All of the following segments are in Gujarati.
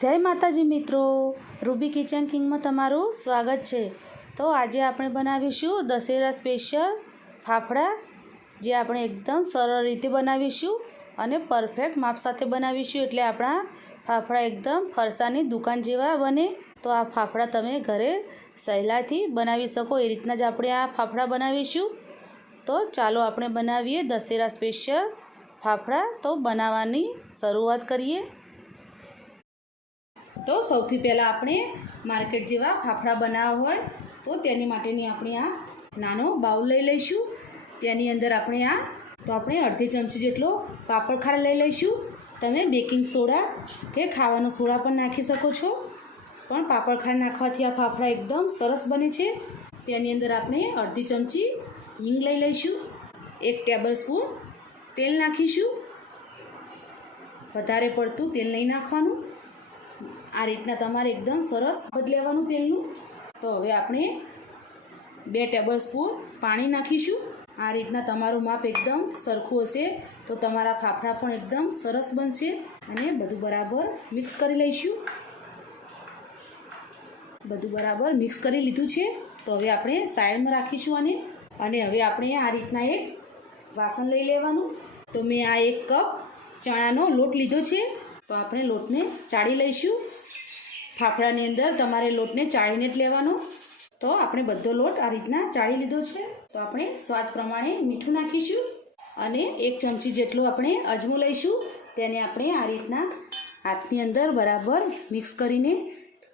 જય માતાજી મિત્રો, રૂબી કિચન કિંગમાં તમારું સ્વાગત છે। તો આજે આપણે બનાવીશું દશેરા સ્પેશિયલ ફાફડા, જે આપણે એકદમ સરળ રીતે બનાવીશું અને પરફેક્ટ માપ સાથે બનાવીશું, એટલે આપણા ફાફડા એકદમ ફરસાની દુકાન જેવા બને। તો આ ફાફડા તમે ઘરે સહેલાઈથી બનાવી શકો એ રીતના જ આપણે આ ફાફડા બનાવીશું। તો ચાલો આપણે બનાવીએ દશેરા સ્પેશિયલ ફાફડા। તો બનાવવાની શરૂઆત કરીએ। તો સૌથી પહેલાં આપણે માર્કેટ જેવા ફાફડા બનાવવા હોય તો તેની માટેની આપણે આ નાનો બાઉલ લઈ લઈશું। તેની અંદર આપણે અડધી ચમચી જેટલો પાપડ ખાર લઈ લઈશું। તમે બેકિંગ સોડા કે ખાવાનો સોડા પણ નાખી શકો છો, પણ પાપડ ખાર નાખવાથી આ ફાફડા એકદમ સરસ બને છે। તેની અંદર આપણે અડધી ચમચી હિંગ લઈ લઈશું। 1 ટેબલ સ્પૂન તેલ નાખીશું। વધારે પડતું તેલ નહીં નાખવાનું, આ રીતના તમારે એકદમ સરસ બદલેવાનું તેલનું। તો હવે આપણે 2 ટેબલ સ્પૂન પાણી નાખીશું। આ રીતના તમારું માપ એકદમ સરખું હશે તો તમારા ફાફડા પણ એકદમ સરસ બનશે। અને બધું બરાબર મિક્સ કરી લઈશું। બધું બરાબર મિક્સ કરી લીધું છે તો હવે આપણે સાઈડમાં રાખીશું અને હવે આપણે આ રીતના એક વાસણ લઈ લેવાનું। તો મેં આ 1 કપ ચણાનો લોટ લીધો છે, તો આપણે લોટને ચાળી લઈશું। ફાફડાની અંદર તમારે લોટને ચાળીને જ લેવાનો। તો આપણે બધો લોટ આ રીતના ચાળી લીધો છે। તો આપણે સ્વાદ પ્રમાણે મીઠું નાખીશું અને 1 ચમચી જેટલો આપણે અજમો લઈશું। તેને આપણે આ રીતના હાથની અંદર બરાબર મિક્સ કરીને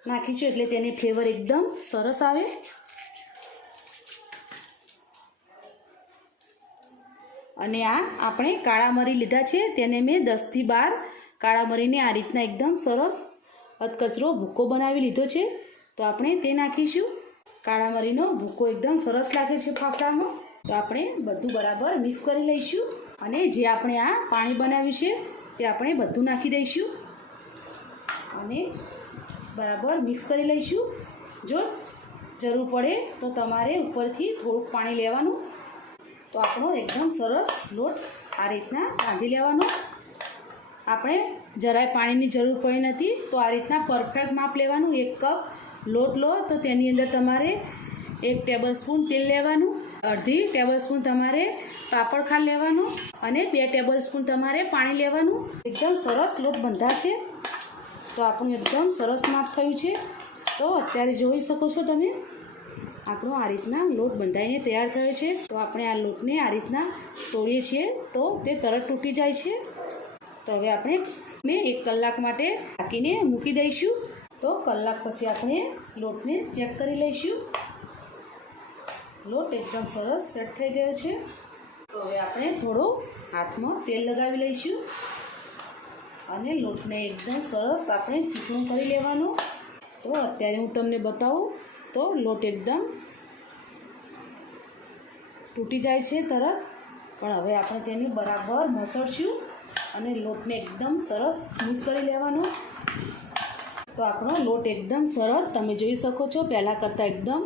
નાખીશું, એટલે તેની ફ્લેવર એકદમ સરસ આવે। અને આ આપણે કાળા મરી લીધા છે, તેને મેં 10 થી 12 કાળા મરીને આ રીતના એકદમ સરસ અધકચરો ભૂકો બનાવી લીધો છે, તો આપણે તે નાખીશું। કાળા મરીનો ભૂકો એકદમ સરસ લાગે છે ફાફડામાં। તો આપણે બધું બરાબર મિક્સ કરી લઈશું અને જે આપણે આ પાણી બનાવ્યું છે તે આપણે બધું નાખી દઈશું અને બરાબર મિક્સ કરી લઈશું। જો જરૂર પડે તો તમારે ઉપરથી થોડુંક પાણી લેવાનું। તો આપણો એકદમ સરસ લોટ આ રીતના બાંધી લેવાનો। આપણે જરાય પાણીની જરૂર પડી નથી, તો આ રીતના પરફેક્ટ માપ લેવાનું। 1 કપ લોટ લો તો તેની અંદર તમારે 1 ટેબલ સ્પૂન તેલ લેવાનું, અડધી ટેબલ સ્પૂન તમારે પાપડ ખાર લેવાનું અને 2 ટેબલ સ્પૂન તમારે પાણી લેવાનું। એકદમ સરસ લોટ બંધાશે। તો આપણું એકદમ સરસ માપ થયું છે। તો અત્યારે જોઈ શકો છો તમે, આપણો આ રીતના લોટ બંધાઈને તૈયાર થયો છે। તો આપણે આ લોટને આ રીતના તોડીએ છીએ તો તે તરત તૂટી જાય છે। તો હવે આપણે 1 કલાક માટે ઢાંકીને મૂકી દઈશું। તો કલાક પછી આપણે લોટને ચેક કરી લઈશું। લોટ એકદમ સરસ સેટ થઈ ગયો છે। તો હવે આપણે થોડો હાથમાં તેલ લગાવી લઈશું અને લોટને એકદમ સરસ આપણે ચીકણું કરી લેવાનું। તો અત્યારે હું તમને બતાવું તો લોટ એકદમ તૂટી જાય છે તરત, પણ હવે આપણે તેને બરાબર મસળશું અને લોટને એકદમ સરસ સ્મૂથ કરી લેવાનો। તો આપણો લોટ એકદમ સરસ તમે જોઈ શકો છો, પહેલાં કરતાં એકદમ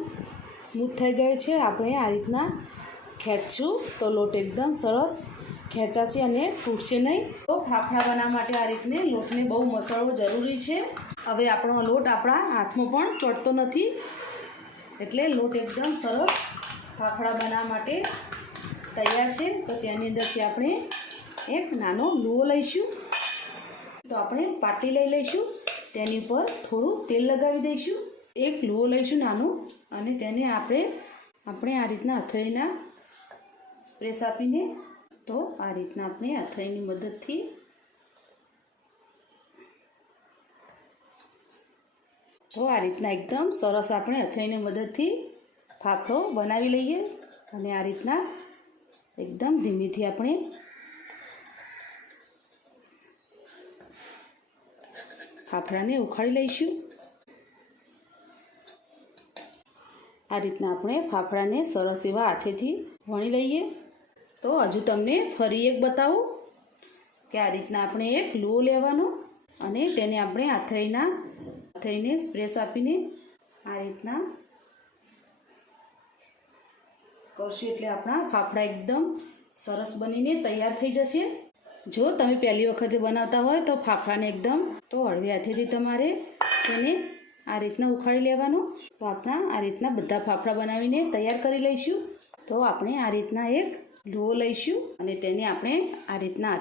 સ્મૂથ થઈ ગયો છે। આપણે આ રીતના ખેંચશું તો લોટ એકદમ સરસ ખેંચાશે અને તૂટશે નહીં। તો ફાફડા બનાવવા માટે આ રીતને લોટને બહુ મસળવો જરૂરી છે। હવે આપણો લોટ આપણા હાથમાં પણ ચોંટતો નથી, એટલે લોટ એકદમ સરસ ફાફડા બનાવવા માટે તૈયાર છે। તો તેની અંદરથી આપણે એક નાનો લુઓ લઈશું। તો આપણે પાટલી લઈ લઈશું, તેની ઉપર થોડું તેલ લગાવી દઈશું। એક લુઓ લઈશું નાનો અને તેને આપણે આ રીતના હથેળીના સ્પ્રેસ આપીને, તો આ રીતના આપણે હથેળીની મદદથી તો આ રીતના એકદમ સરસ આપણે હથેળીની મદદથી ફાફડો બનાવી લઈએ અને આ રીતના એકદમ ધીમેથી આપણે ફાફડાને ઉખાડી લઈશું। આ રીતના આપણે ફાફડાને સરસ એવા હાથેથી વણી લઈએ। તો હજુ તમને ફરી એક બતાવું કે આ રીતના આપણે એક લુઓ લેવાનો અને તેને આપણે હથેળીને સ્પ્રેસ આપીને આ રીતના કરશું, એટલે આપણા ફાફડા એકદમ સરસ બનીને તૈયાર થઈ જશે। જો તમે પહેલી વખતે બનાવતા હોય તો ફાફડાને એકદમ તો હળવે હાથેથી તમારે તેને આ રીતના ઉખાડી લેવાનું. તો આપણા આ રીતના બધા ફાફડા બનાવીને તૈયાર કરી લઈશું. તો આપણે આ રીતના એક લોહો લઈશું અને તેને આપણે આ રીતના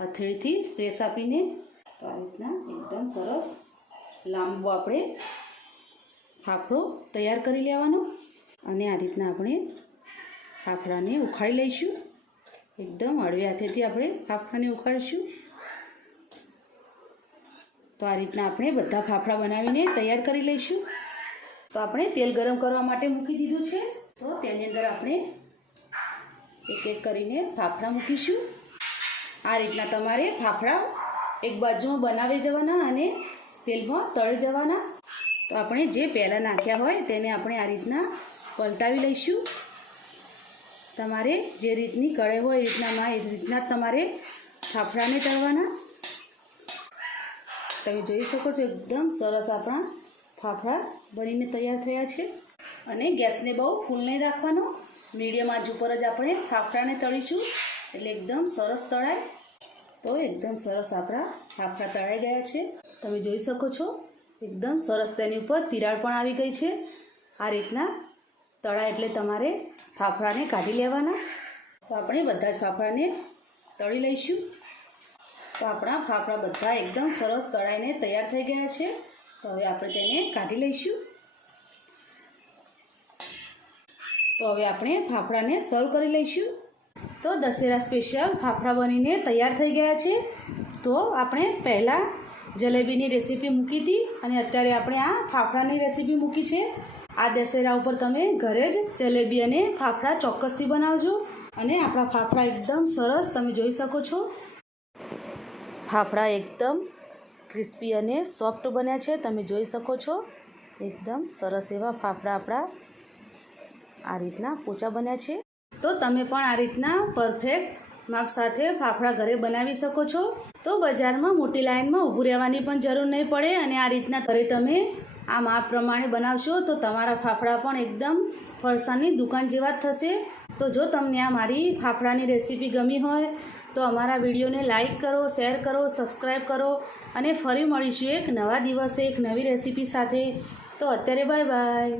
હથેળીથી પ્રેસ આપીને તો આ રીતના એકદમ સરસ લાંબો આપણે ફાફડો તૈયાર કરી લેવાનો અને આ રીતના આપણે ફાફડાને ઉખાડી લઈશું. એકદમ હળવે હાથેથી આપણે ફાફડાને ઉખાડીશું. તો આ રીતના આપણે બધા ફાફડા બનાવીને તૈયાર કરી લઈશું. તો આપણે તેલ ગરમ કરવા માટે મૂકી દીધું છે. તો તેની અંદર આપણે એક એક કરીને ફાફડા મૂકીશું. આ રીતના તમારે ફાફડા એક બાજુમાં બનાવી જવાના અને તેલમાં તળી જવાના. તો આપણે જે પહેલાં નાખ્યા હોય તેને આપણે આ રીતના પલટાવી લઈશું. તમારે જે રીતની કઢાઈ હોય એ રીતના તમારે ફાફડાને તળવાના. તમે જોઈ શકો છો એકદમ સરસ આપણા ફાફડા બનીને તૈયાર થયા છે. અને ગેસને બહુ ફૂલ નહીં રાખવાનો, મીડિયમ આંચ ઉપર જ આપણે ફાફડાને તળીશું એટલે એકદમ સરસ તળાય. તો એકદમ સરસ આપણા ફાફડા તળાઈ ગયા છે. તમે જોઈ શકો છો એકદમ સરસ તેની ઉપર તિરાડ પણ આવી ગઈ છે. આ રીતના તળાય એટલે તમારે ફાફડાને કાઢી લેવાના. તો આપણે બધા જ ફાફડાને તળી લઈશું. તો આપણા ફાફડા બધા એકદમ સરસ તળાઈને તૈયાર થઈ ગયા છે. તો હવે આપણે તેને કાઢી લઈશું. તો હવે આપણે ફાફડાને સર્વ કરી લઈશું. તો દશેરા સ્પેશિયલ ફાફડા બનીને તૈયાર થઈ ગયા છે. તો આપણે પહેલાં જલેબીની રેસીપી મૂકી હતી અને અત્યારે આપણે આ ફાફડાની રેસીપી મૂકી છે. આ દશેરા ઉપર તમે ઘરે જ જલેબી અને ફાફડા ચોક્કસથી બનાવજો. અને આપણા ફાફડા એકદમ સરસ તમે જોઈ શકો છો. ફાફડા એકદમ ક્રિસ્પી અને સોફ્ટ બન્યા છે. તમે જોઈ શકો છો એકદમ સરસ એવા ફાફડા આપણા આ રીતના પોચા બન્યા છે. તો તમે પણ આ રીતના પરફેક્ટ માપ સાથે ફાફડા ઘરે બનાવી શકો છો. તો બજારમાં મોટી લાઇનમાં ઊભું રહેવાની પણ જરૂર નહીં પડે અને આ રીતના ઘરે તમે આ માપ પ્રમાણે બનાવશો તો તમારા ફાફડા પણ એકદમ ફરસાણની દુકાન જેવા જ થશે. તો જો તમને આ મારી ફાફડાની રેસીપી ગમી હોય તો અમારા વિડીયોને લાઇક કરો, શેર કરો, સબસ્ક્રાઈબ કરો અને ફરી મળીશું એક નવા દિવસે એક નવી રેસીપી સાથે. તો અત્યારે બાય બાય.